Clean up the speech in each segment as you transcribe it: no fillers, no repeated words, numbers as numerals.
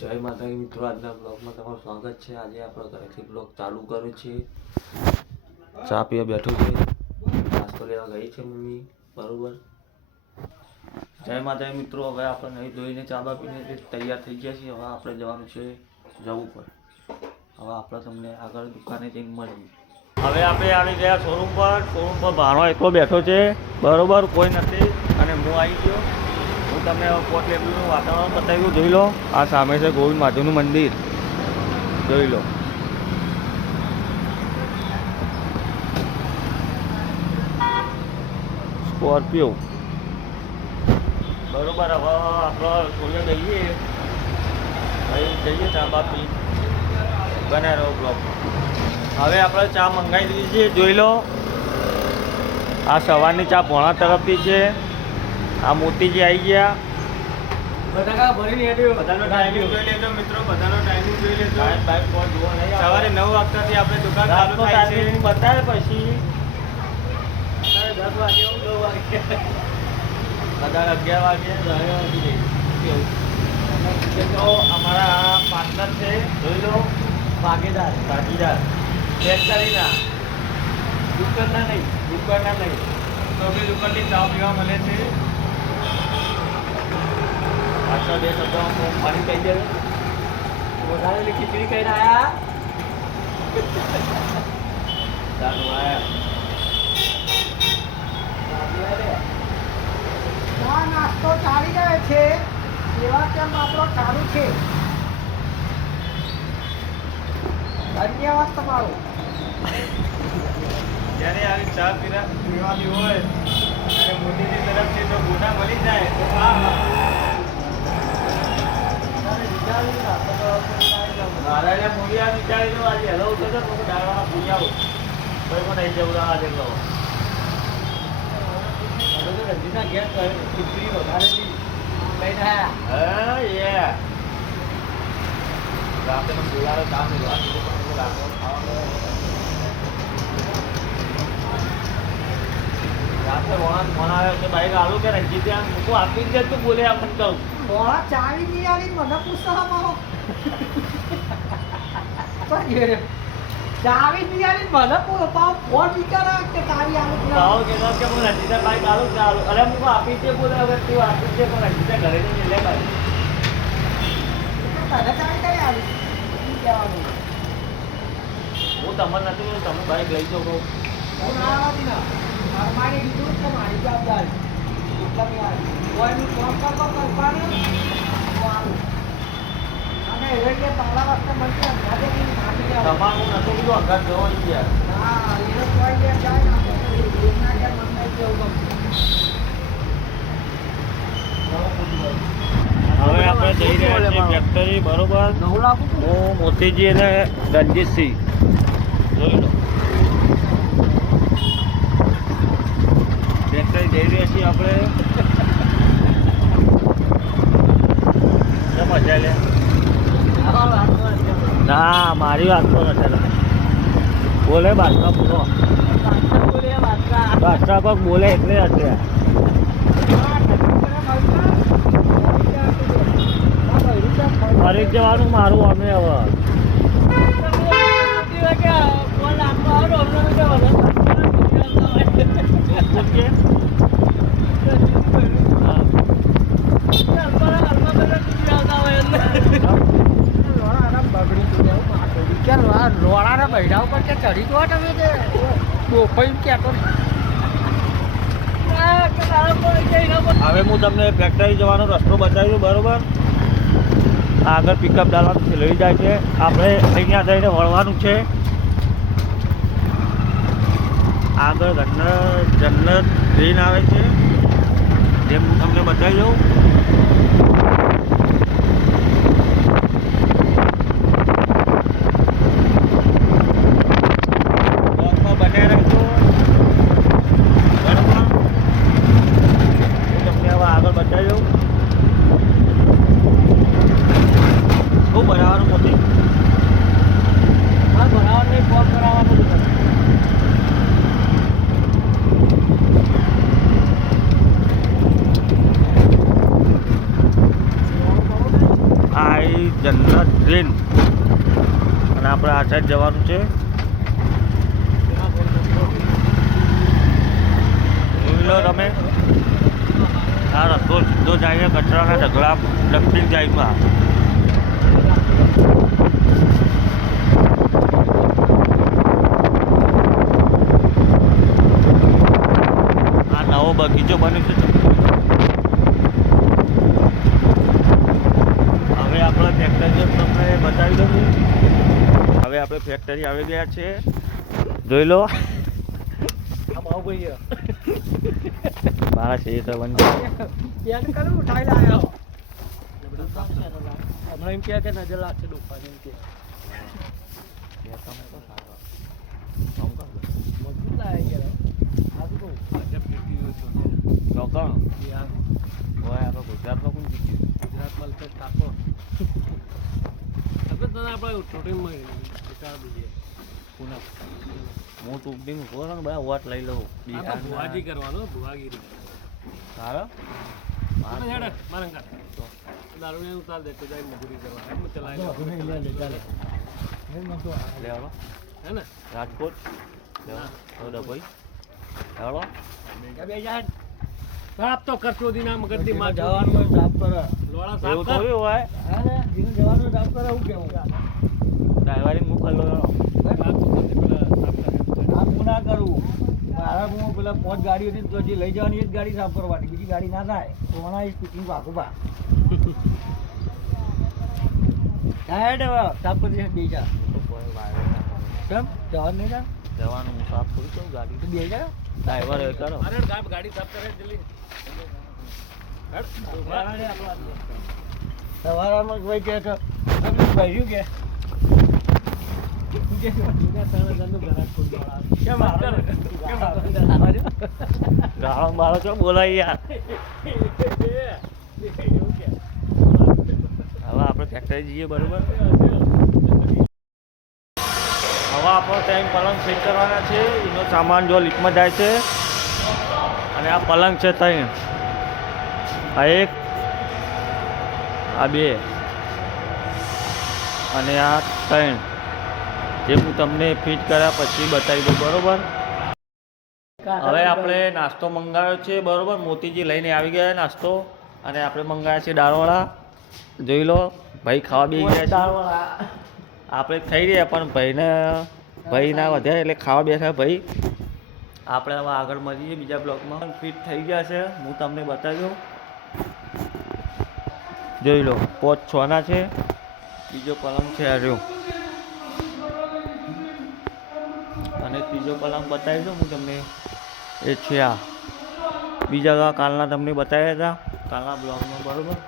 જય માતાજી મિત્રો, આજના બ્લોગમાં તમારું સ્વાગત છે। આજે આપણે ઘરેથી બ્લોગ ચાલુ કર્યો છે। ચા પીવા બેઠો છે, નાસ્તો લેવા ગઈ છે મમ્મી, બરોબર। જય માતાજી મિત્રો, હવે આપણે નહીં ધોઈને ચા બા પીને તૈયાર થઈ ગયા છીએ। હવે આપણે જવાનું છે જવું પર। હવે આપણે તમને આગળ દુકાને જઈને મળીએ। હવે આપણે આવી ગયા શોરૂમ પર ભાણો એકલો બેઠો છે, બરોબર, કોઈ નથી અને હું આવી ગયો। હું તમને કોટલેબલીનું વાતાવરણ બતાવ્યું, જોઈ લો। આ સામે છે ગોવિંદ મહાદેવનું મંદિર, જોઈ લો। સ્કોર્પિયો, બરોબર। હવે આપણે થોડી જઈએ, ચા બા પી બનાવી રહ્યો બ્લોગ। હવે આપણે ચા મંગાવી દીધી છે, જોઈ લો। આ સવારની ચા ભોણા તરફથી છે। આ મોતીજી આવી ગયા। બટાકા ભરીને હેડ્યો, બધાનો ટાઈમિંગ જોઈ લેજો મિત્રો, બધાનો ટાઈમિંગ જોઈ લેજો। સવારે 9 વાગ્યાથી આપણે દુકાન ચાલુ થાય છે। બતાવે પછી 10 વાગે 9 વાગે કદાચ 11 વાગે તો અમારા પાર્ટનર છે, જોઈ લો। ભાગીદાર ફેક્ટરીના, દુકાનના નહીં તો બી દુકાનની ચા પીવા મળે છે। પાછળ બે શબ્દો પાણી કહી દે। વધારેલી ખીચડી કહીને આયા ચાલુ આયા નાસ્તો ચાલી રહ્યો છે, સેવા કેમ્પ આપણો ચાલુ છે। ધન્યવાદ તમારો। જ્યારે આવી ચા પીવાની હોય અને મોદીજી તરફથી જો ગુના મળી જાય તો મારા મૂળિયા વિચારી લો। આજે હેલો તો દાળવાળા પૂરી કોઈ પણ નહીં જવું આજે લો। રંજીના ગેસ ખીચડી વધારેલી લઈને આયા। હા એ રાતે બોલાવે કામ લાગો ખાવાનું। રાતે ફોન આવ્યો છે, બાઈક આલું કે રંજી ત્યાં મૂકું આપી દે, તું બોલે આપણને કહું મોડા ચાવી નહીં આવી, મને પૂછવામાં ચાવી નહીં આવી, મને ફોન વિચારા કે ચાવી ભાવ આવી કે હું રંજીતા બાઈક આલું કે આલું, અરે મૂકું આપી દે, બોલે હવે તું આપી દે, પણ રંજીતા ઘરે નહીં લે બાઈક। તને ચાવી કઈ આવી કહેવાનું? હું તમને નથી બોલું, તમે બાઈક લઈ શકો। હું ના આવતી ને મારી કીધું કે મારી જવાબદારી એટલા બી આવી કોઈનું ફોન કરતો કરવાનું આવું અને એ કે પહેલા વખતે મને અંદાજે કે મારી જાવ તમારું નથી કીધું અંગાત જવો યાર। હા એ કોઈ કે જાય ના એમના કે મને જેવું હવે આપણે જઈ રહ્યા છીએ ફેક્ટરી, બરોબર। 9 લાખ હું મોતીજી અને રણજીતસિંહ, જોઈ લો। ફેક્ટરી જઈ રહ્યા છીએ આપણે। કેમ મજા લે? ના, મારી વાત તો નથી। બોલે બાદશાહ પૂરો, બાદશાહ કોક બોલે એટલે હશે। ફરી જવાનું મારું અમે હવે રોડાના બૈડા ઉપર કે ચડી જો તમે કે ડોફાઈ કહેતો હવે હું તમને ફેક્ટરી જવાનો રસ્તો બતાવ્યો, બરોબર। આગળ પિકઅપ ડાલવાનું લઈ જાય છે, આપણે અહીંયા જઈને વળવાનું છે। આગળ જન્નત ટ્રેન આવે છે, જેમ હું તમને બતાવી દઉં। બનાવી રાખજો, બરાબર। હું તમને હવે આગળ બતાવી દઉં શું બનાવવાનું મોટી બનાવવાનું નહીં, ફોન કરાવવાનું જન્નત ગ્રીન અને આપણે આ સાઈડ જવાનું છે. જોઈ લો તમે આ રસ્તો સીધો જાય છે કચરાના ઢગલા દક્ષિણ સાઈડમાં. આ નવો બગીચો બન્યો છે. હવે આપણે ફેક્ટરી તમને બતાવી દઉં. હવે આપણે ફેક્ટરી આવી ગયા છે. જોઈ લો મારા છે તો હમણાં એમ કે નજર લાગશે ડોફાને એમ કે મજબૂત લાગે યાર. આ તો ચોકણ હોય આપણે ગુજરાતમાં કોણ જીત્યું? ગુજરાતમાં લખે ઠાકોર આપણે ચૂંટણીમાં હું ચૂંટણી મૂકો ને બધા વોટ લઈ લઉં. ભુવાજી કરવાનો ભુવાગીરી સારો દારૂ ઉતાર દે તો જાય મજૂરી કરવા ચલાવી લેવાનો હે ને રાજકોટ ડભાઈ હેલો સાફ તો કરશો દી ના મગજ થી જવાનું સાફ કરે લોડા એવું સાફ કર થોડું હોય. જવાનું સાફ કરે હું કેવું ડ્રાઈવરી મૂક લો આ હું ના કરું મારા હું પેલા 5 ગાડીઓ હતી તો જે લઈ જવાની એ જ ગાડી સાફ કરવાની બીજી ગાડી ના થાય તો વણા એ સ્પીકિંગ પાકું પા સાફ કરી દે બે જા કેમ જવાનું નહીં જા જવાનું હું સાફ કરું છું ગાડી તો બે જા ડ્રાઈવર એ કરો. અરે ગાડી સાફ કરે જલ્દી સવારમાં કોઈ કહે તો તમે ભર્યું કે ગાળો બાળો છો બોલાય યાર. હવે આપણે ફેક્ટરી જઈએ બરોબર. હવે આપણો ટાઈમ પલંગ ફિટ કરવાના છે. એનો સામાન જો લિફ્ટમાં જાય છે અને આ પલંગ છે 3 આ 1 આ 2 અને આ 3 જે હું તમને ફિટ કર્યા પછી બતાવી દઉં બરોબર. હવે આપણે નાસ્તો મંગાવ્યો છે બરોબર. મોતીજી લઈને આવી ગયા નાસ્તો અને આપણે મંગાવ્યા છે દાળવડા. જોઈ લો ભાઈ ખાવા બેસી ગયા છે. આપણે થઈ રહ્યા પણ ભાઈ ના વધ્યા એટલે ખાવા બેઠા ભાઈ. આપણે હવે આગળ મળીએ બીજા બ્લોકમાં. ફિટ થઈ ગયા છે હું તમને બતાવી દઉં. જોઈ લો 5-6 ના છે. બીજો પલંગ છે આ રહ્યો અને ત્રીજો પલંગ બતાવી દઉં હું તમને. એ છે આ બીજા કાલના તમને બતાવ્યા હતા કાલના બ્લોગમાં બરાબર.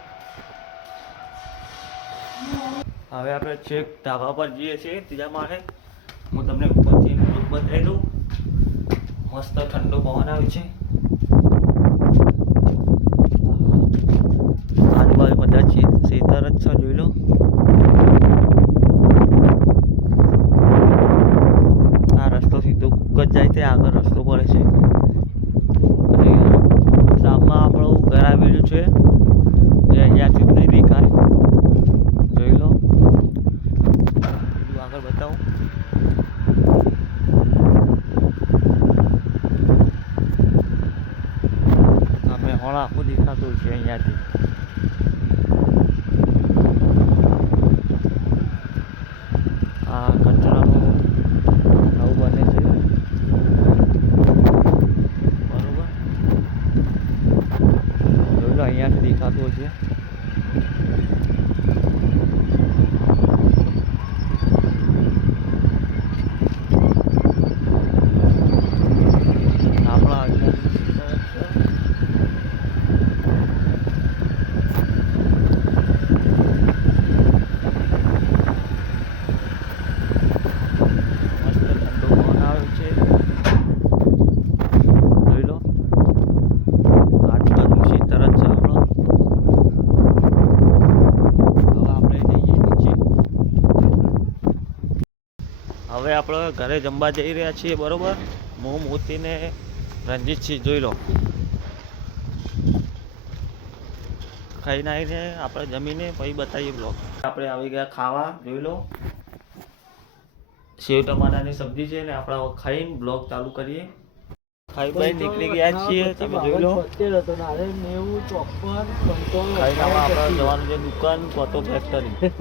હવે આપણે છેક ધાબા પર જઈએ છીએ ત્રીજા માળે. હું તમને ઉપરથી બતાવી દઉં. મસ્ત ઠંડો પવન આવે છે. આજુબાજુ બધા ખેતર જ છે જોઈ લો. આ રસ્તો સીધો કૂક જ જાય છે. આગળ રસ્તો પડે છે અને સામમાં આપણું ઘર આવેલું છે જે અહીંયાથી જ નહીં દેખાય. જોઈ લો બીજું આગળ બતાવું. અમે હોણા આખું દેખાતું છે અહીંયાથી. આ કચરાનું નવું બને છે બરોબર. જોઈ લો અહીંયાથી દેખાતું છે. આપણા હવે આપણે ઘરે જમવા જઈ રહ્યા છીએ બરોબર. હું મોતીને રંજીત છીએ જોઈ લો. ખાઈને આવીને આપણે જમીને પછી બતાવીએ બ્લોગ. આપણે આવી ગયા ખાવા, જોઈ લો સેવ ટમાટાની સબ્જી છે ને આપણે હવે ખાઈને બ્લોગ ચાલુ કરીએ. ખાઈ બાઈ નીકળી ગયા છીએ, તમે જોઈ લો. 72 હતો ને હારે 90, 54, 55, ખાઈને હવે આપણે જવાનું છે દુકાન, કોટો ફેક્ટરી.